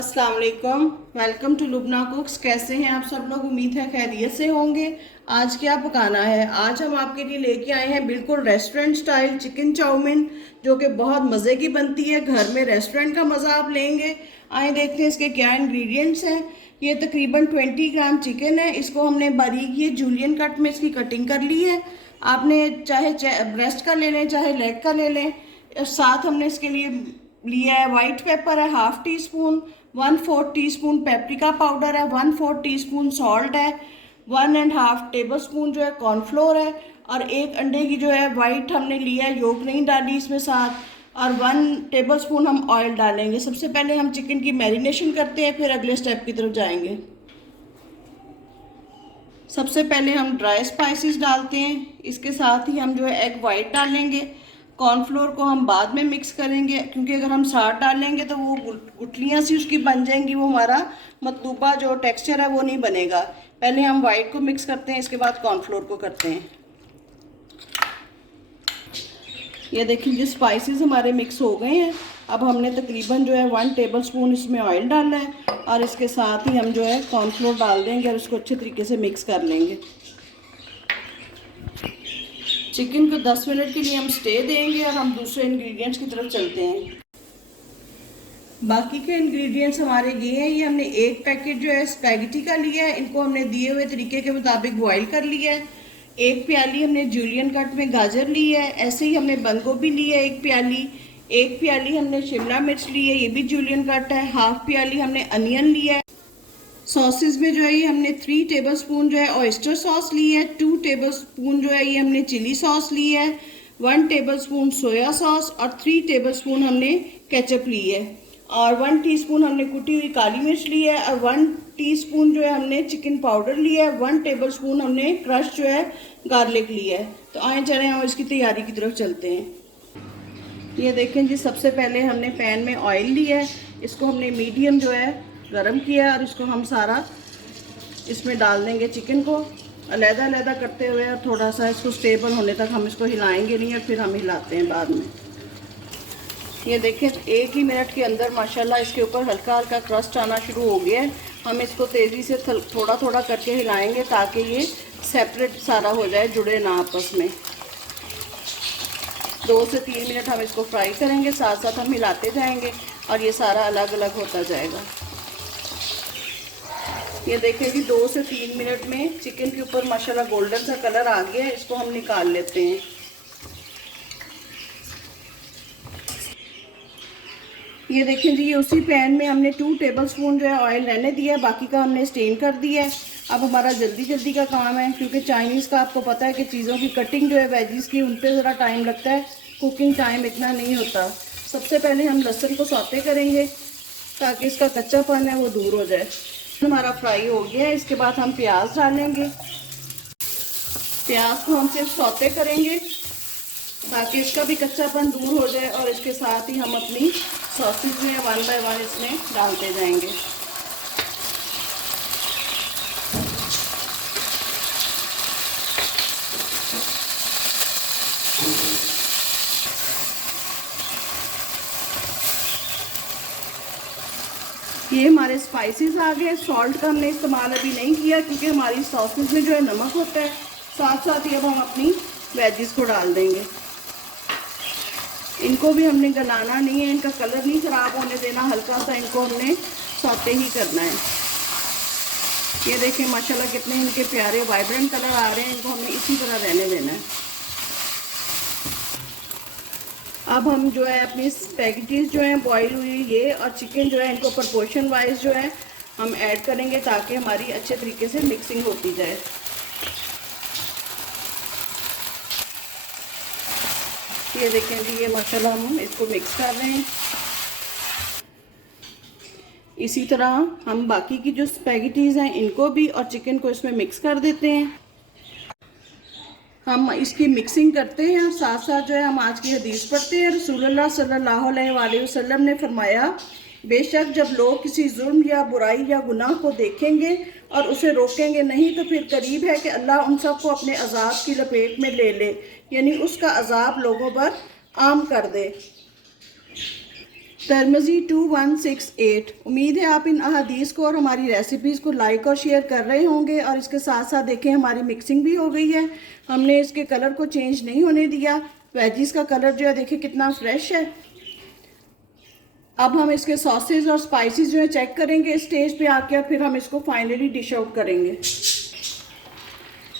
अस्सलाम वालेकुम। Welcome to Lubna cooks. कैसे हैं आप सब लोग? उम्मीद है खैरियत से होंगे। आज क्या पकाना है? आज हम आपके लिए लेके आए हैं बिल्कुल रेस्टोरेंट स्टाइल चिकन चाउमीन, जो कि बहुत मज़े की बनती है। घर में रेस्टोरेंट का मज़ा आप लेंगे। आए देखते हैं इसके क्या इंग्रेडिएंट्स हैं। ये तकरीबन 20 ग्राम चिकन है। इसको हमने बारीक ये जूलियन कट में इसकी कटिंग कर ली है। आपने चाहे ब्रेस्ट का ले लें, चाहे लेग का ले लें। साथ हमने इसके लिए लिया है वाइट पेपर है half tea spoon, 1/4 teaspoon paprika powder है, 1/4 टीस्पून सॉल्ट है, 1.5 टेबल स्पून जो है कॉर्नफ्लोर है, और एक अंडे की जो है वाइट हमने लिया है, योक नहीं डाली इसमें साथ, और 1 टेबल स्पून हम ऑयल डालेंगे। सबसे पहले हम चिकन की मैरिनेशन करते हैं, फिर अगले स्टेप की तरफ जाएंगे। सबसे पहले हम ड्राई स्पाइसेस डालते हैं। इसके साथ ही हम जो है एग वाइट डालेंगे। कॉर्नफ्लोर को हम बाद में मिक्स करेंगे, क्योंकि अगर हम साथ डालेंगे तो वो गुठलियाँ सी उसकी बन जाएंगी, वो हमारा मतलूबा जो टेक्सचर है वो नहीं बनेगा। पहले हम वाइट को मिक्स करते हैं, इसके बाद कॉर्नफ्लोर को करते हैं। ये देखिए जी स्पाइसेस हमारे मिक्स हो गए हैं। अब हमने तकरीबन जो है 1 टेबल स्पून इसमें ऑयल डालना है, और इसके साथ ही हम जो है कॉर्नफ्लोर डाल देंगे और इसको अच्छे तरीके से मिक्स कर लेंगे। चिकन को 10 मिनट के लिए हम स्टे देंगे और हम दूसरे इंग्रेडिएंट्स की तरफ चलते हैं। बाकी के इंग्रेडिएंट्स हमारे ये हैं। ये हमने एक पैकेट जो है स्पैगेटी का लिया है। इनको हमने दिए हुए तरीके के मुताबिक बॉईल कर लिया है। एक प्याली हमने जूलियन कट में गाजर ली है। ऐसे ही हमने बंद गोभी ली है एक प्याली। एक प्याली हमने शिमला मिर्च ली है, ये भी जूलियन कट है। हाफ प्याली हमने अनियन लिया है। सॉसेस में जो है ये हमने 3 टेबल स्पून जो है ऑयस्टर सॉस ली है, 2 टेबल स्पून जो है ये हमने चिली सॉस ली है, 1 टेबल स्पून सोया सॉस, और 3 टेबल स्पून हमने केचप ली है, और 1 टीस्पून हमने कुटी हुई काली मिर्च ली है, और 1 टीस्पून जो है हमने चिकन पाउडर लिया है, 1 टेबल स्पून हमने क्रश जो है गार्लिक लिया है। तो आए चले हम इसकी तैयारी की तरफ चलते हैं। ये देखें जी, सबसे पहले हमने पैन में ऑयल लिया है। इसको हमने मीडियम जो है गरम किया है, और इसको हम सारा इसमें डाल देंगे। चिकन को अलग-अलग करते हुए और थोड़ा सा इसको स्टेबल होने तक हम इसको हिलाएंगे नहीं, और फिर हम हिलाते हैं बाद में। ये देखें 1 ही मिनट के अंदर माशाल्लाह इसके ऊपर हल्का हल्का क्रस्ट आना शुरू हो गया है। हम इसको तेज़ी से थोड़ा थोड़ा करके हिलाएंगे ताकि ये सेपरेट सारा हो जाए, जुड़े ना आपस में। 2 से 3 मिनट हम इसको फ्राई करेंगे, साथ साथ हम हिलाते जाएंगे और ये सारा अलग अलग होता जाएगा। ये देखें कि 2 से 3 मिनट में चिकन के ऊपर माशाल्लाह गोल्डन सा कलर आ गया है। इसको हम निकाल लेते हैं। ये देखें जी, उसी पैन में हमने 2 टेबल स्पून जो है ऑयल रहने दिया है, बाकी का हमने स्टेन कर दिया है। अब हमारा जल्दी जल्दी का काम है, क्योंकि चाइनीज़ का आपको पता है कि चीज़ों की कटिंग जो है वेजीज़ की, उन पर ज़रा टाइम लगता है, कुकिंग टाइम इतना नहीं होता। सबसे पहले हम लहसुन को सौते करेंगे ताकि इसका कच्चापन है वो दूर हो जाए। हमारा फ्राई हो गया है। इसके बाद हम प्याज डालेंगे। प्याज को हम सिर्फ सौते करेंगे ताकि इसका भी कच्चापन दूर हो जाए, और इसके साथ ही हम अपनी सॉसेज में 1 बाय 1 इसमें डालते जाएंगे। ये हमारे स्पाइसेस आ गए। सॉल्ट का हमने इस्तेमाल अभी नहीं किया, क्योंकि हमारी सॉसेज में जो है नमक होता है। साथ साथ ही अब हम अपनी वेजिस को डाल देंगे। इनको भी हमने गलाना नहीं है, इनका कलर नहीं ख़राब होने देना, हल्का सा इनको हमने सौते ही करना है। ये देखें माशाल्लाह कितने इनके प्यारे वाइब्रेंट कलर आ रहे हैं। इनको हमने इसी तरह रहने देना है। अब हम जो है अपनी स्पैगेटीज जो है बॉईल हुई ये और चिकन जो है इनको प्रोपोर्शन वाइज जो है हम ऐड करेंगे, ताकि हमारी अच्छे तरीके से मिक्सिंग होती जाए। ये देखें जी, ये माशाल्लाह हम इसको मिक्स कर रहे हैं। इसी तरह हम बाकी की जो स्पैगेटीज हैं इनको भी और चिकन को इसमें मिक्स कर देते हैं। हम इसकी मिक्सिंग करते हैं और साथ साथ जो है हम आज की हदीस पढ़ते हैं। रसूलुल्लाह सल्लल्लाहु अलैहि वसल्लम ने फरमाया, बेशक जब लोग किसी जुल्म या बुराई या गुनाह को देखेंगे और उसे रोकेंगे नहीं, तो फिर करीब है कि अल्लाह उन सबको अपने अजाब की लपेट में ले ले, यानी उसका अजाब लोगों पर आम कर दे। तिरमिज़ी 2168। उम्मीद है आप इन अहादीस को और हमारी रेसिपीज़ को लाइक और शेयर कर रहे होंगे। और इसके साथ साथ देखें हमारी मिक्सिंग भी हो गई है, हमने इसके कलर को चेंज नहीं होने दिया। वेजिस का कलर जो है देखिए कितना फ्रेश है। अब हम इसके सॉसेज और स्पाइसेस जो है चेक करेंगे इस स्टेज पे आके, और फिर हम इसको फाइनली डिश आउट करेंगे।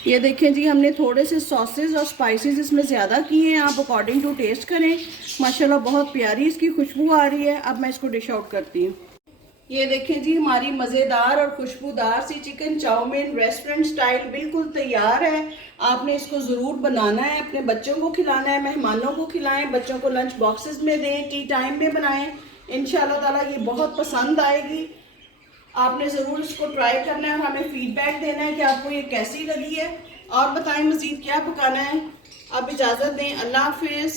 ये देखें जी, हमने थोड़े से सॉसेज और स्पाइसेस इसमें ज़्यादा किए हैं, आप अकॉर्डिंग टू टेस्ट करें। माशाल्लाह बहुत प्यारी इसकी खुशबू आ रही है। अब मैं इसको डिश आउट करती हूँ। ये देखें जी, हमारी मज़ेदार और खुशबूदार सी चिकन चाउमीन रेस्टोरेंट स्टाइल बिल्कुल तैयार है। आपने इसको ज़रूर बनाना है, अपने बच्चों को खिलाना है, मेहमानों को खिलाएं, बच्चों को लंच बॉक्सेस में दें, टी टाइम में बनाएं। इंशाल्लाह ताला ये बहुत पसंद आएगी। आपने ज़रूर इसको ट्राई करना है और हमें फीडबैक देना है कि आपको ये कैसी लगी है, और बताएं मज़ीद क्या पकाना है। आप इजाज़त दें, अल्लाह हाफिज़।